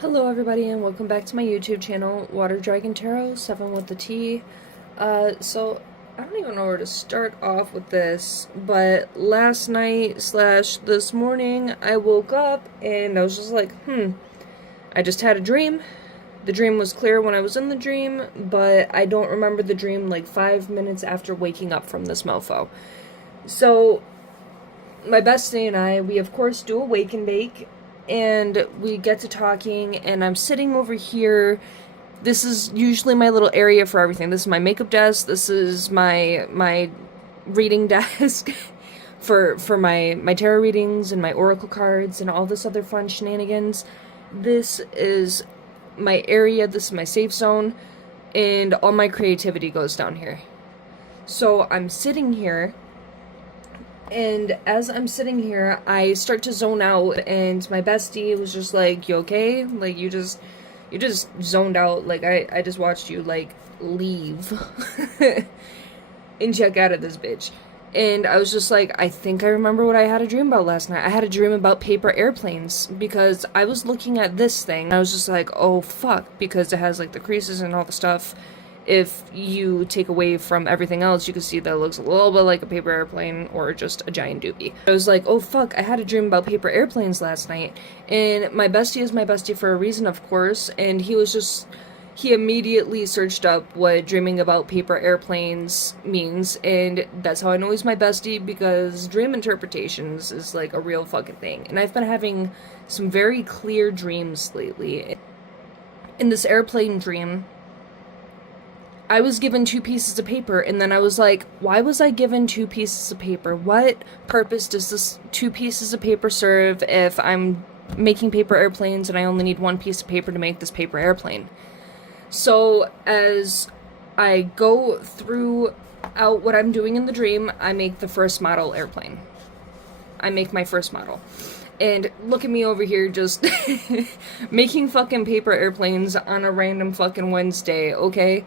Hello everybody and welcome back to my YouTube channel, Water Dragon Tarot, 7 with the T. So I don't even know where to start off with this, but last night / this morning I woke up and I was just like, I just had a dream. The dream was clear when I was in the dream, but I don't remember the dream like 5 minutes after waking up from this mofo. So my bestie and I, we of course do a wake and bake, and we get to talking, and I'm sitting over here. This is usually my little area for everything. This is my makeup desk. This is my reading desk for my tarot readings and my oracle cards and all this other fun shenanigans. This is my area. This is my safe zone, and all my creativity goes down here. So I'm sitting here, and as I'm sitting here, I start to zone out, and my bestie was just like, "You okay? Like, you just zoned out. Like, I just watched you, like, leave and check out of this bitch." And I was just like, I think I remember what I had a dream about last night. I had a dream about paper airplanes, because I was looking at this thing, and I was just like, oh, fuck, because it has, like, the creases and all the stuff. If you take away from everything else, you can see that it looks a little bit like a paper airplane or just a giant doobie. I was like, oh fuck, I had a dream about paper airplanes last night. And my bestie is my bestie for a reason, of course, and he immediately searched up what dreaming about paper airplanes means, and that's how I know he's my bestie, because dream interpretations is like a real fucking thing. And I've been having some very clear dreams lately. In this airplane dream, I was given 2 pieces of paper, and then I was like, why was I given 2 pieces of paper? What purpose does this 2 pieces of paper serve if I'm making paper airplanes and I only need 1 piece of paper to make this paper airplane? So as I go through out what I'm doing in the dream, I make the first model airplane. I make my first model. And look at me over here just making fucking paper airplanes on a random fucking Wednesday, okay?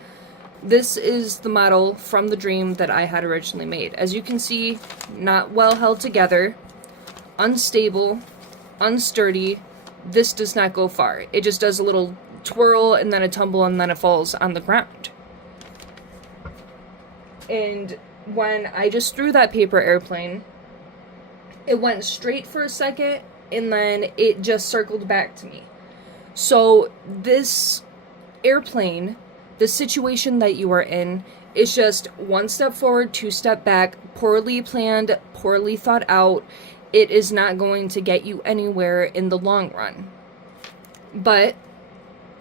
This is the model from the dream that I had originally made. As you can see, not well held together, unstable, unsturdy. This does not go far. It just does a little twirl and then a tumble and then it falls on the ground. And when I just threw that paper airplane, it went straight for a second and then it just circled back to me. So this airplane, the situation that you are in, is just 1 step forward, 2 step back, poorly planned, poorly thought out. It is not going to get you anywhere in the long run. But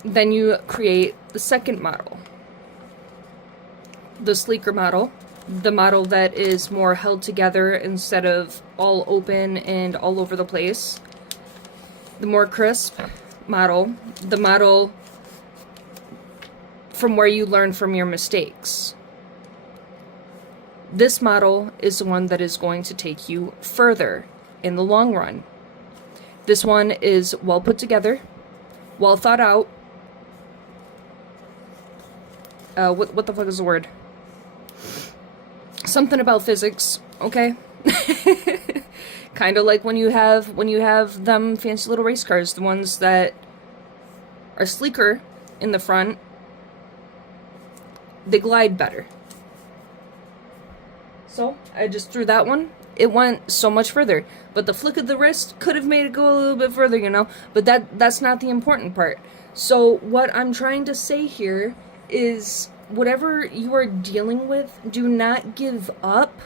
then you create the second model, the sleeker model, the model that is more held together instead of all open and all over the place, the more crisp model, the model from where you learn from your mistakes. This model is the one that is going to take you further in the long run. This one is well put together, well thought out. What the fuck is the word? Something about physics, okay? Kind of like when you have them fancy little race cars, the ones that are sleeker in the front, they glide better. So I just threw that one. It went so much further, but the flick of the wrist could have made it go a little bit further, you know, but that's not the important part. So what I'm trying to say here is, whatever you are dealing with, do not give up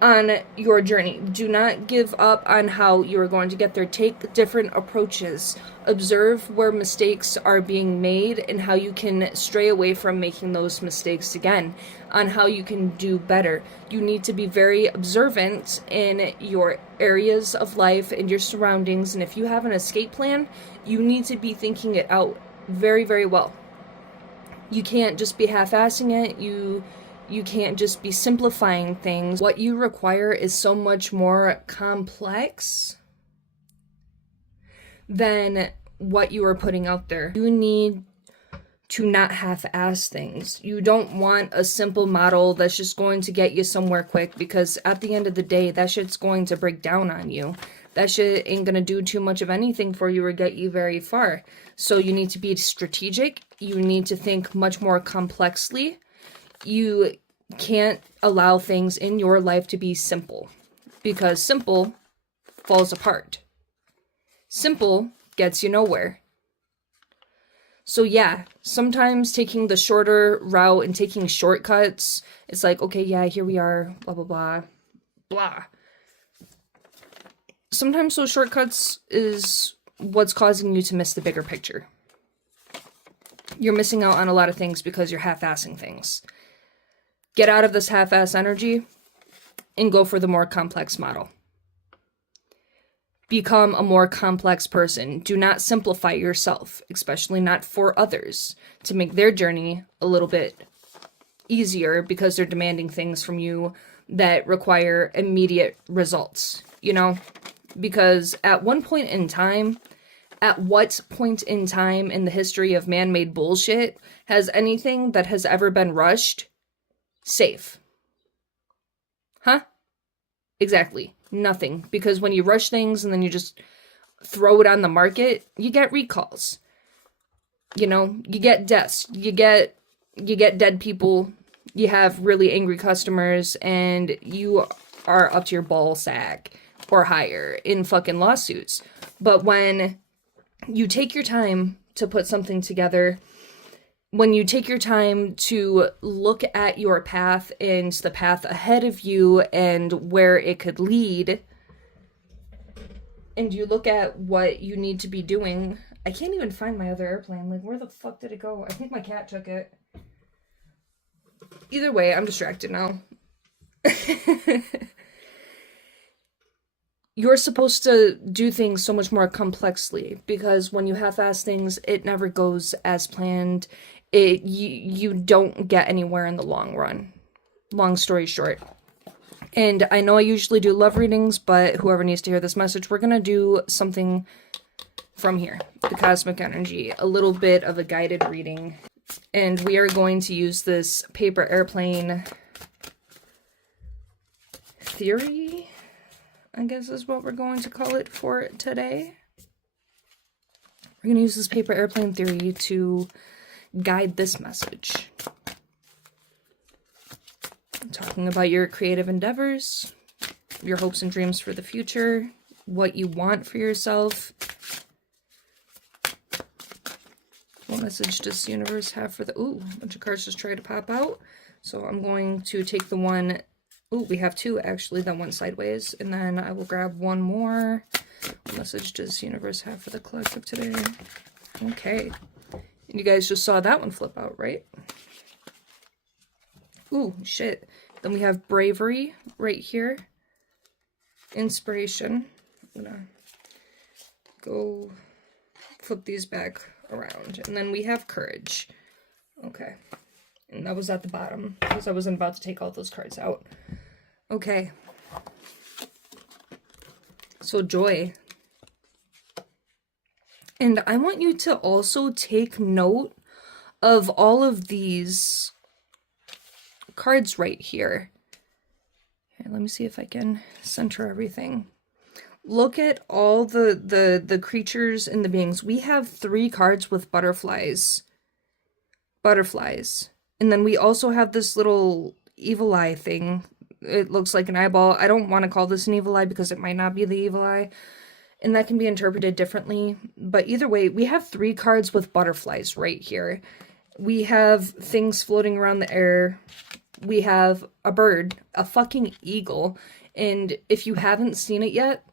on your journey. Do not give up on how you are going to get there. Take different approaches. Observe where mistakes are being made and how you can stray away from making those mistakes again, on how you can do better. You need to be very observant in your areas of life and your surroundings, and if you have an escape plan, you need to be thinking it out very, very well. You can't just be half-assing it. You can't just be simplifying things. What you require is so much more complex than what you are putting out there. You need to not half-ass things. You don't want a simple model that's just going to get you somewhere quick, because at the end of the day, that shit's going to break down on you. that shit ain't gonna do too much of anything for you or get you very far. So you need to be strategic. You need to think much more complexly. You can't allow things in your life to be simple, because simple falls apart. Simple gets you nowhere. So yeah, sometimes taking the shorter route and taking shortcuts, it's like, okay, yeah, here we are, blah, blah, blah, blah. Sometimes those shortcuts is what's causing you to miss the bigger picture. You're missing out on a lot of things because you're half-assing things. Get out of this half-ass energy and go for the more complex model. Become a more complex person. Do not simplify yourself, especially not for others, to make their journey a little bit easier because they're demanding things from you that require immediate results, you know? Because at what point in time in the history of man-made bullshit has anything that has ever been rushed safe? Huh? Exactly. Nothing. Because when you rush things and then you just throw it on the market, you get recalls. You know, you get deaths. You get dead people. You have really angry customers, and you are up to your ball sack or higher in fucking lawsuits. But when you take your time to put something together, when you take your time to look at your path and the path ahead of you and where it could lead, and you look at what you need to be doing. I can't even find my other airplane. Like, where the fuck did it go? I think my cat took it. Either way, I'm distracted now. You're supposed to do things so much more complexly, because when you half-ass things, it never goes as planned. You don't get anywhere in the long run. Long story short. And I know I usually do love readings, but whoever needs to hear this message, we're gonna do something from here, the cosmic energy, a little bit of a guided reading. And we are going to use this paper airplane theory, I guess is what we're going to call it for today. We're going to use this paper airplane theory to guide this message. I'm talking about your creative endeavors, your hopes and dreams for the future, what you want for yourself. What message does the universe have for the... Ooh, a bunch of cards just tried to pop out. So I'm going to take the one... Ooh, we have two, actually, that went sideways. And then I will grab one more. What message does the universe have for the collective today? Okay. And you guys just saw that one flip out, right? Ooh, shit. Then we have bravery right here. Inspiration. I'm gonna go flip these back around. And then we have courage. Okay. And that was at the bottom, because I wasn't about to take all those cards out. Okay. So joy. And I want you to also take note of all of these cards right here. Here, let me see if I can center everything. Look at all the creatures and the beings. We have 3 cards with butterflies. Butterflies. And then we also have this little evil eye thing. It looks like an eyeball. I don't want to call this an evil eye because it might not be the evil eye. And that can be interpreted differently. But either way, we have 3 cards with butterflies right here. We have things floating around the air. We have a bird, a fucking eagle. And if you haven't seen it yet,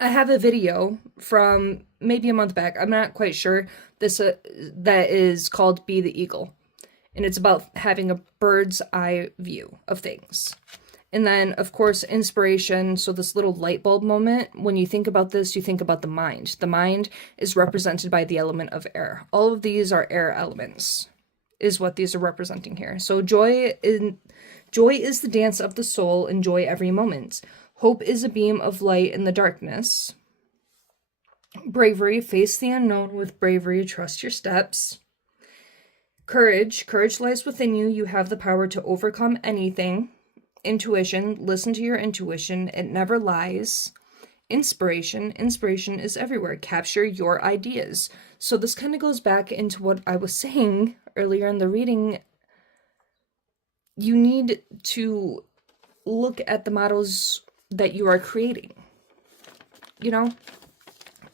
I have a video from maybe a month back. I'm not quite sure. That is called Be the Eagle. And it's about having a bird's eye view of things. And then, of course, inspiration. So this little light bulb moment, when you think about this, you think about the mind. The mind is represented by the element of air. All of these are air elements, is what these are representing here. So joy is the dance of the soul. Enjoy every moment. Hope is a beam of light in the darkness. Bravery, face the unknown with bravery. Trust your steps. Courage lies within you. You have the power to overcome anything. Intuition, listen to your intuition. It never lies. Inspiration is everywhere. Capture your ideas. So this kind of goes back into what I was saying earlier in the reading. You need to look at the models that you are creating. You know,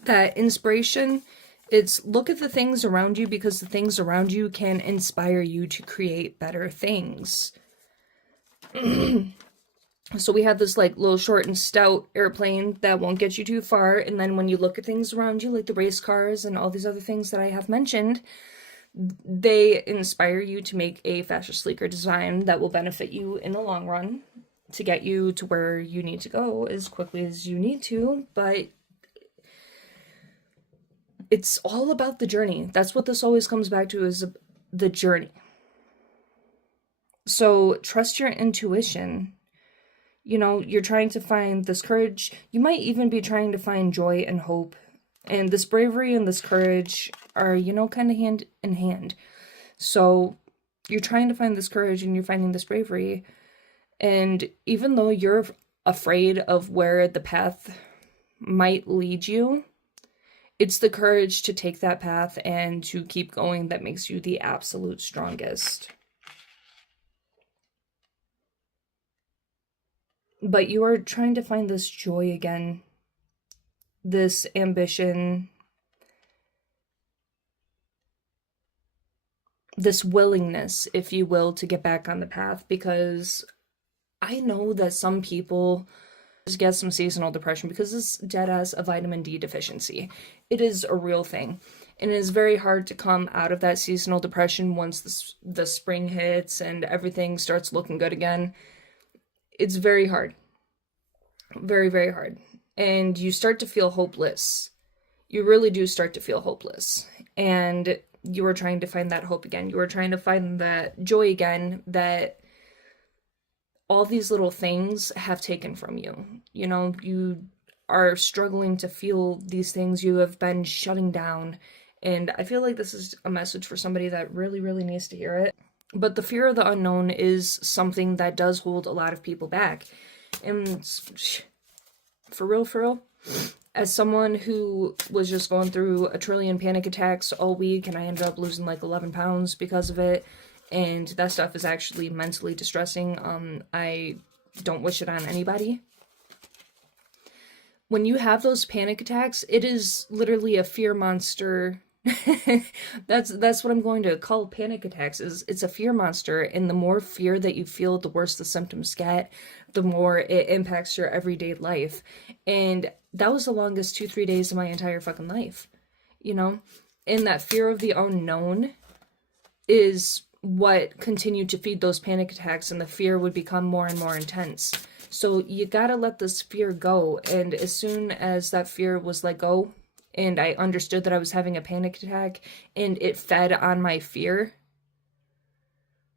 that inspiration, it's look at the things around you, because the things around you can inspire you to create better things. So we have this like little short and stout airplane that won't get you too far, and then when you look at things around you, like the race cars and all these other things that I have mentioned, they inspire you to make a faster, sleeker design that will benefit you in the long run to get you to where you need to go as quickly as you need to. But it's all about the journey. That's what this always comes back to, is the journey. So trust your intuition. You know, you're trying to find this courage. You might even be trying to find joy and hope. And this bravery and this courage are, you know, kind of hand in hand. So you're trying to find this courage and you're finding this bravery. And even though you're afraid of where the path might lead you, it's the courage to take that path and to keep going that makes you the absolute strongest. But you are trying to find this joy again, this ambition, this willingness, if you will, to get back on the path, because I know that some people just get some seasonal depression because it's dead as a vitamin D deficiency. It is a real thing. And it is very hard to come out of that seasonal depression once the spring hits and everything starts looking good again. It's very hard. Very, very hard. And you start to feel hopeless. You really do start to feel hopeless. And you are trying to find that hope again. You are trying to find that joy again that all these little things have taken from you. You know, you are struggling to feel these things. You have been shutting down. And I feel like this is a message for somebody that really, really needs to hear it. But the fear of the unknown is something that does hold a lot of people back. And for real, as someone who was just going through a trillion panic attacks all week, and I ended up losing like 11 pounds because of it, and that stuff is actually mentally distressing. I don't wish it on anybody. When you have those panic attacks, it is literally a fear monster. That's what I'm going to call panic attacks. It's a fear monster, and the more fear that you feel, the worse the symptoms get, the more it impacts your everyday life. And that was the longest 2-3 days of my entire fucking life, you know? And that fear of the unknown is what continued to feed those panic attacks, and the fear would become more and more intense. So you gotta let this fear go. And as soon as that fear was let go, and I understood that I was having a panic attack, and it fed on my fear,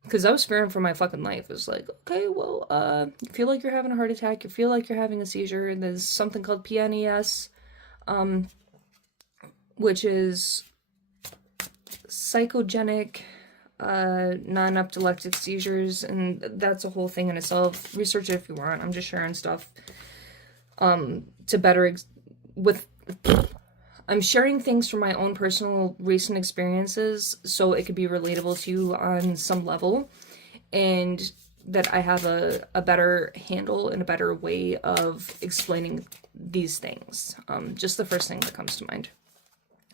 because I was fearing for my fucking life. It was like, okay, well, you feel like you're having a heart attack, you feel like you're having a seizure, and there's something called PNES, which is psychogenic non-epileptic seizures, and that's a whole thing in itself. Research it if you want. I'm just sharing stuff to better I'm sharing things from my own personal recent experiences so it could be relatable to you on some level, and that I have a better handle and a better way of explaining these things. Just the first thing that comes to mind.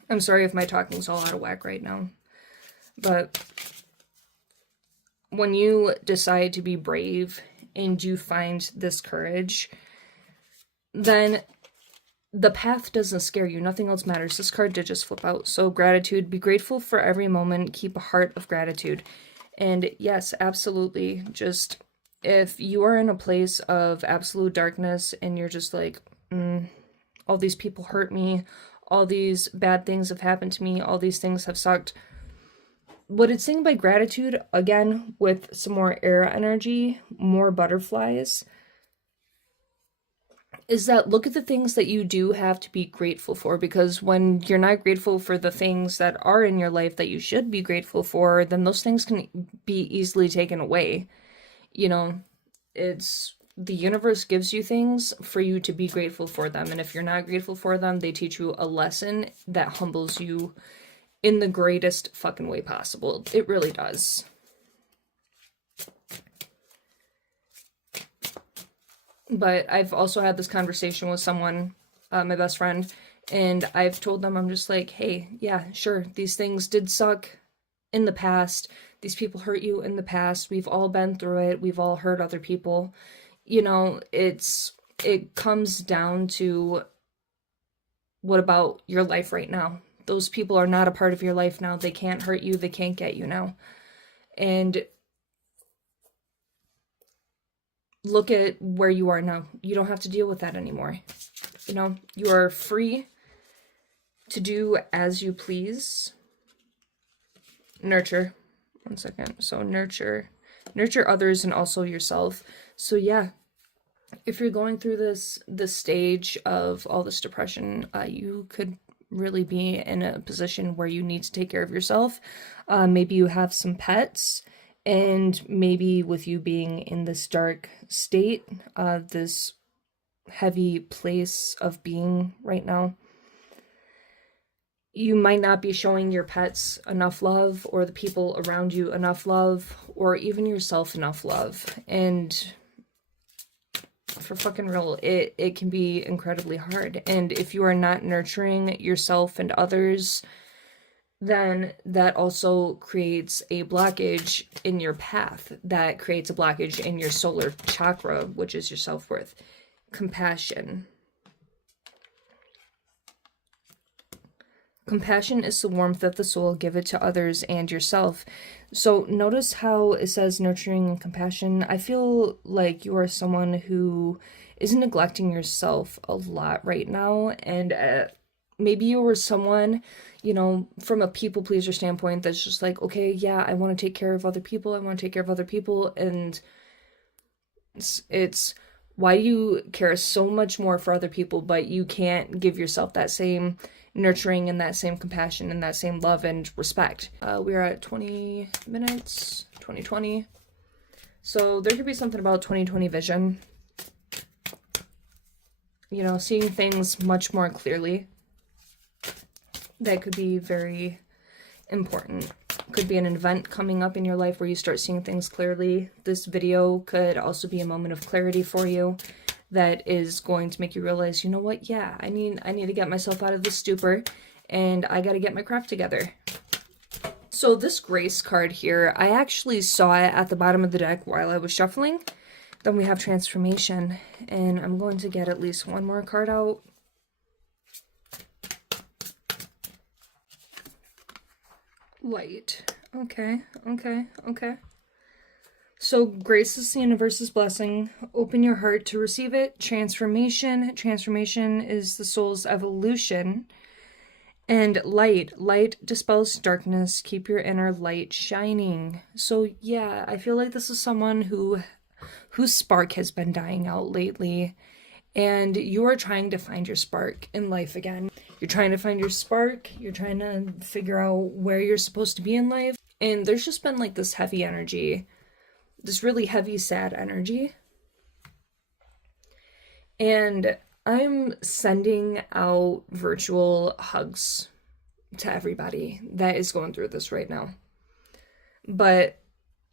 I'm sorry if my talking's all out of whack right now, but when you decide to be brave and you find this courage, then the path doesn't scare you. Nothing else matters. This card did just flip out. So gratitude, be grateful for every moment. Keep a heart of gratitude. And yes, absolutely. Just if you are in a place of absolute darkness and you're just like, all these people hurt me, all these bad things have happened to me, all these things have sucked. What it's saying by gratitude, again, with some more air energy, more butterflies, is that look at the things that you do have to be grateful for, because when you're not grateful for the things that are in your life that you should be grateful for, then those things can be easily taken away. You know, it's the universe gives you things for you to be grateful for them. And if you're not grateful for them, they teach you a lesson that humbles you in the greatest fucking way possible. It really does. But I've also had this conversation with someone, my best friend, and I've told them, I'm just like, hey, yeah, sure, these things did suck in the past. These people hurt you in the past. We've all been through it. We've all hurt other people. You know, it comes down to, what about your life right now? Those people are not a part of your life now. They can't hurt you. They can't get you now. And look at where you are now. You don't have to deal with that anymore. You know, you are free to do as you please. Nurture. One second. So nurture others and also yourself. So yeah, if you're going through this stage of all this depression, you could really be in a position where you need to take care of yourself. Maybe you have some pets, and maybe with you being in this dark state, this heavy place of being right now, you might not be showing your pets enough love, or the people around you enough love, or even yourself enough love. And for fucking real, it can be incredibly hard. And if you are not nurturing yourself and others, then that also creates a blockage in your path. That creates a blockage in your solar chakra, which is your self-worth. Compassion. Compassion is the warmth of the soul. Give it to others and yourself. So notice how it says nurturing and compassion. I feel like you are someone who is neglecting yourself a lot right now. And maybe you were someone, you know, from a people pleaser standpoint, that's just like, okay, yeah, I want to take care of other people. I want to take care of other people. And it's why do you care so much more for other people, but you can't give yourself that same nurturing and that same compassion and that same love and respect. We're at 20 minutes, 2020. So there could be something about 2020 vision. You know, seeing things much more clearly. That could be very important. Could be an event coming up in your life where you start seeing things clearly. This video could also be a moment of clarity for you that is going to make you realize, you know what, yeah, I need to get myself out of this stupor, and I got to get my crap together. So this grace card here, I actually saw it at the bottom of the deck while I was shuffling. Then we have transformation, and I'm going to get at least one more card out. Light. Okay. So grace is the universe's blessing. Open your heart to receive it. Transformation. Transformation is the soul's evolution. And light dispels darkness. Keep your inner light shining. So yeah, I feel like this is someone whose spark has been dying out lately. And you are trying to find your spark in life again. You're trying to find your spark. You're trying to figure out where you're supposed to be in life. And there's just been like this heavy energy. This really heavy, sad energy. And I'm sending out virtual hugs to everybody that is going through this right now. But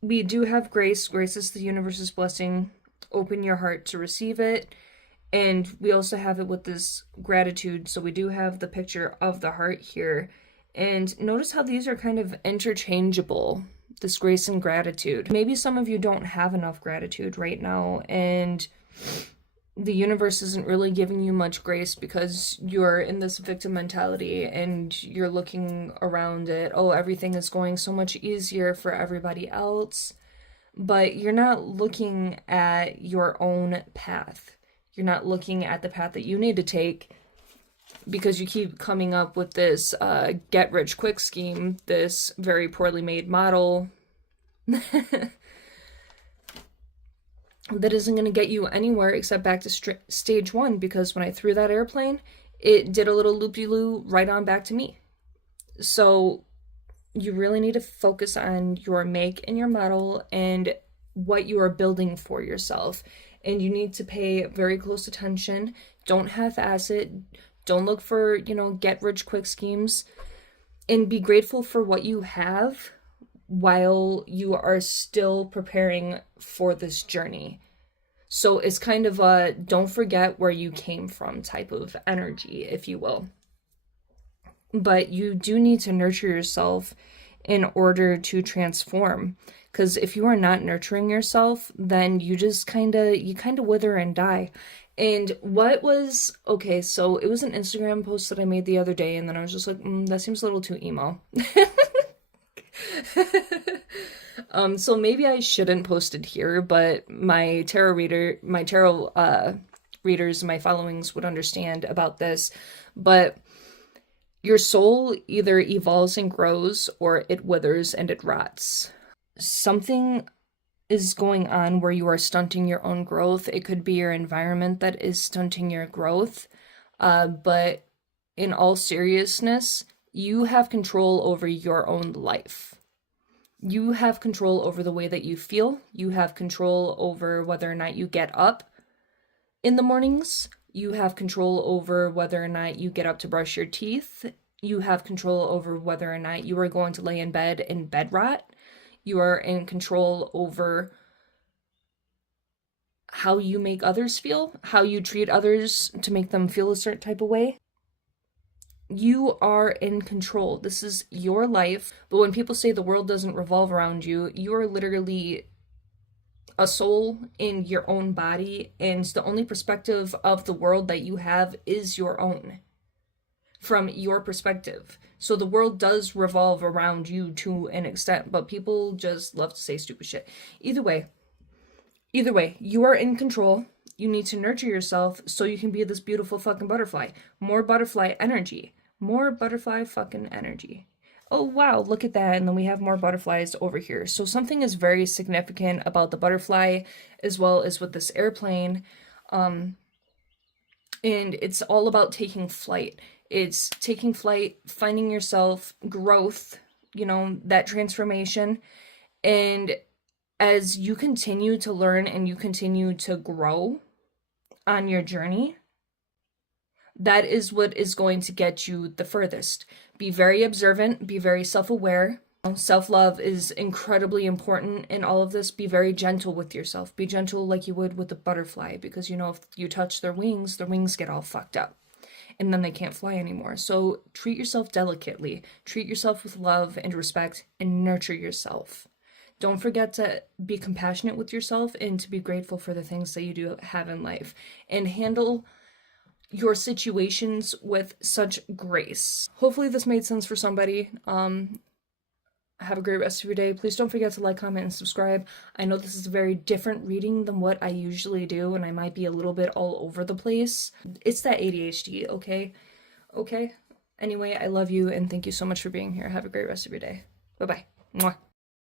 we do have grace. Grace is the universe's blessing. Open your heart to receive it. And we also have it with this gratitude. So we do have the picture of the heart here. And notice how these are kind of interchangeable, this grace and gratitude. Maybe some of you don't have enough gratitude right now, and the universe isn't really giving you much grace because you're in this victim mentality and you're looking around it. Oh, everything is going so much easier for everybody else. But you're not looking at your own path. You're not looking at the path that you need to take, because you keep coming up with this get-rich-quick scheme, this very poorly made model that isn't going to get you anywhere except back to stage one, because when I threw that airplane, it did a little loop-de-loo right on back to me. So you really need to focus on your make and your model and what you are building for yourself. and you need to pay very close attention. Don't half-ass it. Don't look for, get rich quick schemes, and be grateful for what you have while you are still preparing for this journey. So it's kind of a don't forget where you came from type of energy, if you will. But you do need to nurture yourself in order to transform. Because if you are not nurturing yourself, then you just kind of wither and die. And okay, so it was an Instagram post that I made the other day, and then I was just like, that seems a little too emo. So maybe I shouldn't post it here, but my tarot readers, my followings would understand about this. But your soul either evolves and grows, or it withers and it rots. Something is going on where you are stunting your own growth. It could be your environment that is stunting your growth. But in all seriousness, you have control over your own life. You have control over the way that you feel. You have control over whether or not you get up in the mornings. You have control over whether or not you get up to brush your teeth. You have control over whether or not you are going to lay in bed and bed rot. You are in control over how you make others feel, how you treat others to make them feel a certain type of way. You are in control. This is your life. But when people say the world doesn't revolve around you, you are literally a soul in your own body, and the only perspective of the world that you have is your own, from your perspective. So the world does revolve around you to an extent, but people just love to say stupid shit. Either way, you are in control. You need to nurture yourself so you can be this beautiful fucking butterfly. More butterfly energy. More butterfly fucking energy. Oh wow, look at that. And then we have more butterflies over here. So something is very significant about the butterfly as well as with this airplane. And it's all about taking flight. It's taking flight, finding yourself, growth, that transformation. And as you continue to learn and you continue to grow on your journey, that is what is going to get you the furthest. Be very observant, be very self-aware. Self-love is incredibly important in all of this. Be very gentle with yourself. Be gentle like you would with a butterfly, because if you touch their wings get all fucked up. And then they can't fly anymore. So treat yourself delicately. Treat yourself with love and respect, and nurture yourself. Don't forget to be compassionate with yourself and to be grateful for the things that you do have in life. And handle your situations with such grace. Hopefully this made sense for somebody. Have a great rest of your day. Please don't forget to like, comment, and subscribe. I know this is a very different reading than what I usually do, and I might be a little bit all over the place. It's that ADHD, okay? Okay? Anyway, I love you, and thank you so much for being here. Have a great rest of your day. Bye-bye. Mwah.